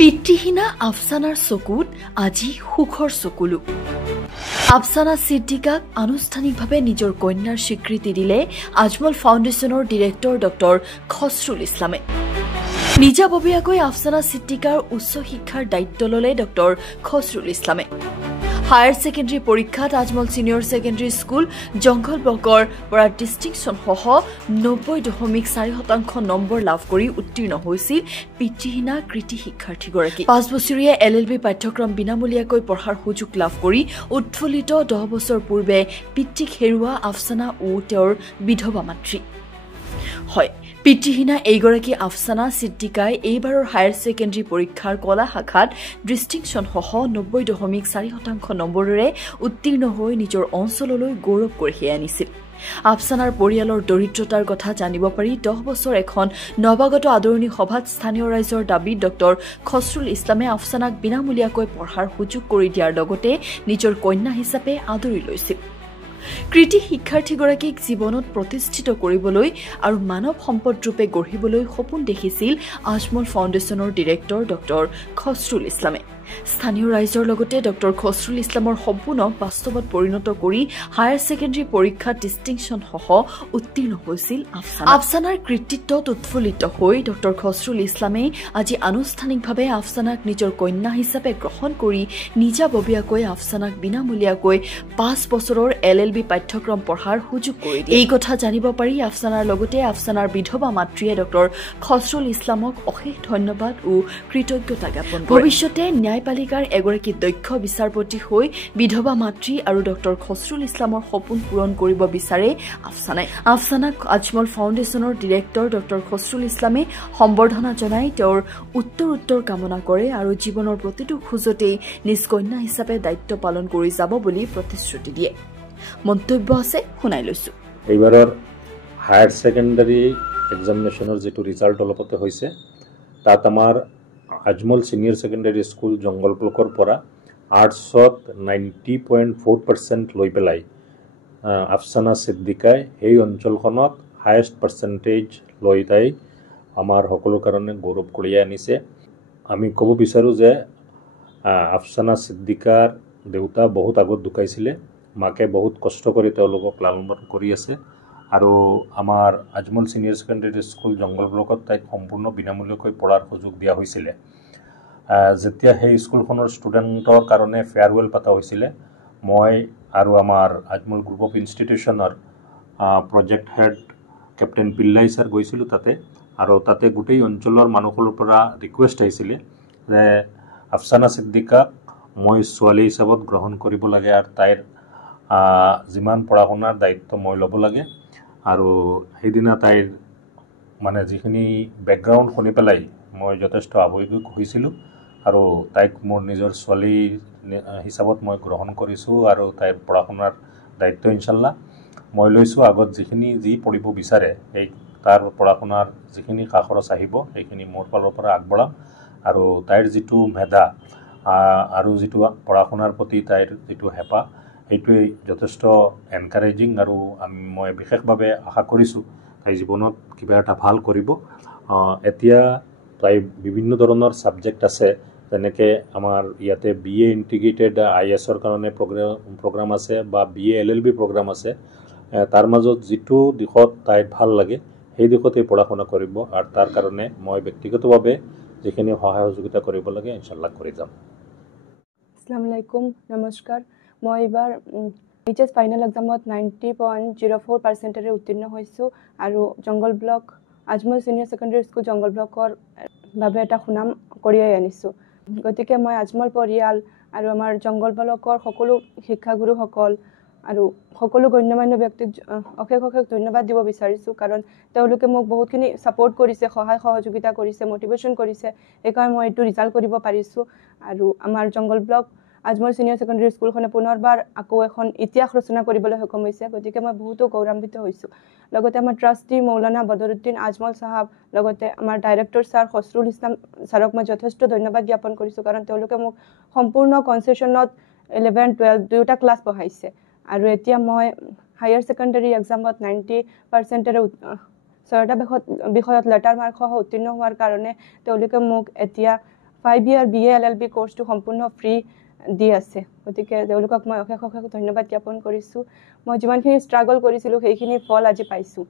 পিতৃহীনা আফছানাৰ চকুত আজি সুখৰ চকুলো। আফছানা সিদ্দিকাক আনুষ্ঠানিকভাৱে নিজৰ কন্যাৰ স্বীকৃতি দিলে আজমল ফাউণ্ডেশ্যনৰ ডিৰেক্টৰ ডক্টৰ খছৰুল ইছলামে। নিজাববীয়াকৈ আফছানা সিদ্দিকাৰ উচ্চ শিক্ষাৰ দায়িত্ব ললে ডক্টৰ খছৰুল ইছলামে। হায়াৰ ছেকেণ্ডাৰী পৰীক্ষাত আজমল ছিনিয়ৰ ছেকেণ্ডাৰী স্কুল জংঘল ব্লকৰ পৰা ডিষ্টিংশ্যনসহ 90.4% নম্বৰ লাভ কৰি উত্তীৰ্ণ হৈছিল পিতৃহীনা কৃতি শিক্ষাৰ্থীগৰাকী। 5 বছৰীয়া LLB পাঠ্যক্ৰম বিনামূলীয়াকৈ পঢ়াৰ সুযোগ লাভ কৰি উৎফুল্লিত 10 বছৰ পূৰ্বে পিতৃক হেৰুওৱা আফছানা ও তেওঁৰ বিধৱা মাতৃ। হয়, পিতৃহীনা এইগৰাকী আফছানা সিদ্দিকাই এইবাৰৰ হায়াৰ ছেকেণ্ডাৰী পৰীক্ষাৰ কলা শাখাত ডিষ্টিংশ্যনসহ 90.4% নম্বৰেৰে উত্তীৰ্ণ হৈ নিজৰ অঞ্চললৈ গৌৰৱ কঢ়িয়াই আনিছিল। আফছানাৰ পৰিয়ালৰ দৰিদ্ৰতাৰ কথা জানিব পাৰি 10 বছৰ এখন নৱাগত আদৰণি সভাত স্থানীয় ৰাইজৰ দাবীত ডক্টৰ খছৰুল ইছলামে আফছানাক বিনামূলীয়াকৈ পঢ়াৰ সুযোগ কৰি দিয়াৰ লগতে নিজৰ কন্যা হিচাপে আদৰি লৈছিল। কৃতি শিক্ষাৰ্থীগৰাকীক জীৱনত প্ৰতিষ্ঠিত কৰিবলৈ আৰু মানৱ সম্পদ ৰূপে গঢ়িবলৈ সপোন দেখিছিল আজমল ফাউণ্ডেশ্যনৰ ডিৰেক্টৰ ডক্টৰ খছৰুল ইছলামে। স্থানীয় ৰাইজৰ লগতে ডক্টৰ খছৰুল ইছলামৰ সপোনক বাস্তৱত পৰিণত কৰি হায়াৰ ছেকেণ্ডাৰী পৰীক্ষাত ডিষ্টিংশ্যনসহ উত্তীৰ্ণ হৈছিল আফছানা। আফছানাৰ কৃতিত্বত উৎফুল্লিত হৈ ডক্টৰ খছৰুল ইছলামে আজি আনুষ্ঠানিকভাৱে আফছানাক নিজৰ কন্যা হিচাপে গ্ৰহণ কৰি নিজাববীয়াকৈ আফছানাক বিনামূলীয়াকৈ 5 বছৰৰ LLB পাঠ্যক্ৰম পঢ়াৰ সুযোগ কৰি দিয়ে। এই কথা জানিব পাৰি আফছানাৰ লগতে আফছানাৰ বিধৱা মাতৃয়ে ডক্টৰ খছৰুল ইছলামক অশেষ ধন্যবাদ ও কৃতজ্ঞতা জ্ঞাপন কৰে। ভৱিষ্যতে ন্যায়পালিকাৰ এগৰাকী দক্ষ বিচাৰপতি হৈ বিধৱা মাতৃ আৰু ডক্টৰ খছৰুল ইছলামৰ সপোন পূৰণ কৰিব বিচাৰে আফছানাই। আফছানাক আজমল ফাউণ্ডেশ্যনৰ ডিৰেক্টৰ ডক্টৰ খছৰুল ইছলামে সম্বৰ্ধনা জনাই তেওঁৰ উত্তৰ কামনা কৰে আৰু জীৱনৰ প্ৰতিটো খোজতেই নিজ কন্যা হিচাপে দায়িত্ব পালন কৰি যাব বুলি প্ৰতিশ্ৰুতি দিয়ে। মন্তব্য আছে, শুনাই লৈছো। এইবাৰৰ হায়াৰ ছেকেণ্ডাৰী এক্সামিনেশ্যনৰ যিটো ৰিজাল্ট অলপতে হৈছে তাত আমাৰ আজমল ছিনিয়ৰ ছেকেণ্ডাৰী স্কুল জংঘল ব্লকৰ পৰা আৰ্টছত 90.4% লৈ পেলাই আফছানা সিদ্দিকাই সেই অঞ্চলখনত হায়েষ্ট পাৰ্চেণ্টেজ লৈ তাই আমাৰ সকলো কাৰণে গৌৰৱ কঢ়িয়াই আনিছে। আমি ক'ব বিচাৰোঁ যে আফছানা সিদ্দিকাৰ দেউতা বহুত আগত ঢুকাইছিলে, মাকে বহুত কষ্ট কৰি তেওঁলোকক লালন পালন কৰি আছে আৰু আমাৰ আজমল ছিনিয়ৰ ছেকেণ্ডাৰী স্কুল জংঘল ব্লকত তাইক সম্পূৰ্ণ বিনামূলীয়াকৈ পঢ়াৰ সুযোগ দিয়া হৈছিলে। যেতিয়া সেই স্কুলখনৰ ষ্টুডেণ্টৰ কাৰণে ফেয়াৰৱেল পতা হৈছিলে, মই আৰু আমাৰ আজমল গ্ৰুপ অফ ইনষ্টিটিউশ্যনৰ project head captain Pillai sir গৈছিলোঁ তাতে, আৰু তাতে গোটেই অঞ্চলৰ মানুহৰ পৰা ৰিকুৱেষ্ট আহিছিলে যে আফছানা সিদ্দিকাক মই ছোৱালী হিচাপত গ্ৰহণ কৰিব লাগে আৰু তাইৰ যিমান পঢ়া শুনাৰ দায়িত্ব মই ল'ব লাগে। আৰু সেইদিনা তাইৰ মানে যিখিনি বেকগ্ৰাউণ্ড শুনি পেলাই মই যথেষ্ট আৱেগিক হৈছিলোঁ আৰু তাইক মোৰ নিজৰ ছোৱালী হিচাপত মই গ্ৰহণ কৰিছোঁ আৰু তাইৰ পঢ়া শুনাৰ দায়িত্ব ইনশাল্লাহ মই লৈছোঁ। আগত যি পঢ়িব বিচাৰে সেই তাৰ পঢ়া শুনাৰ যিখিনি খা খৰচ আহিব সেইখিনি মোৰ ফালৰ পৰা আগবঢ়াম আৰু তাইৰ যিটো মেধা আৰু যিটো পঢ়া শুনাৰ প্ৰতি তাইৰ যিটো হেঁপাহ সেইটোৱে যথেষ্ট এনকাৰেজিং আৰু মই বিশেষভাৱে আশা কৰিছোঁ তাই জীৱনত কিবা এটা ভাল কৰিব। এতিয়া তাই বিভিন্ন ধৰণৰ ছাবজেক্ট আছে, যেনেকৈ আমাৰ ইয়াতে BA ইণ্টিগ্ৰেটেড IASৰ কাৰণে প্ৰগ্ৰাম আছে বা BA LLB প্ৰগ্ৰাম আছে। তাৰ মাজত যিটো দিশত তাই ভাল লাগে সেই দিশতে পঢ়া শুনা কৰিব আৰু তাৰ কাৰণে মই ব্যক্তিগতভাৱে যিখিনি সহায় সহযোগিতা কৰিব লাগে ইনশাল্লাহ কৰি যাম। আসসালামু আলাইকুম, নমস্কাৰ। মই এইবাৰ HS ফাইনেল এক্সামত 90.04%ৰে উত্তীৰ্ণ হৈছোঁ আৰু জংঘল block Ajmal senior secondary school জংঘল ব্লকৰ বাবে এটা সুনাম কঢ়িয়াই আনিছোঁ। গতিকে মই আজমল পৰিয়াল আৰু আমাৰ জংঘল ব্লকৰ সকলো শিক্ষাগুৰুসকল আৰু সকলো গণ্যমান্য ব্যক্তিক অশেষ ধন্যবাদ দিব বিচাৰিছোঁ, কাৰণ তেওঁলোকে মোক বহুতখিনি ছাপোৰ্ট কৰিছে, সহায় সহযোগিতা কৰিছে, মটিভেশ্যন কৰিছে। সেইকাৰণে মই এইটো ৰিজাল্ট কৰিব পাৰিছোঁ আৰু আমাৰ জংঘল ব্লক আজমল ছিনিয়ৰ ছেকেণ্ডাৰী স্কুলখনে পুনৰবাৰ আকৌ এখন ইতিহাস ৰচনা কৰিবলৈ সক্ষম হৈছে। গতিকে মই বহুতো গৌৰৱান্বিত হৈছোঁ। লগতে আমাৰ ট্ৰাষ্টি মৌলানা বদৰুদ্দিন আজমল চাহাব, লগতে আমাৰ ডাইৰেক্টৰ ছাৰ খছৰুল ইছলাম ছাৰক মই যথেষ্ট ধন্যবাদ জ্ঞাপন কৰিছোঁ, কাৰণ তেওঁলোকে মোক সম্পূৰ্ণ কনচেশ্যনত 11-12 দুয়োটা ক্লাছ পঢ়াইছে। আৰু এতিয়া মই হায়াৰ ছেকেণ্ডাৰী এক্সামত 90%ৰে 6টা বিষয়ত লেটাৰ মাৰ্কসহ উত্তীৰ্ণ হোৱাৰ কাৰণে তেওঁলোকে মোক এতিয়া 5 ইয়াৰ BA LLB কোৰ্সটো সম্পূৰ্ণ ফ্ৰী দি আছে গতিকে তেওঁলোকক মই অশেষ ধন্যবাদ জ্ঞাপন কৰিছোঁ মই যিমানখিনি ষ্ট্ৰাগল কৰিছিলোঁ সেইখিনি ফল আজি পাইছোঁ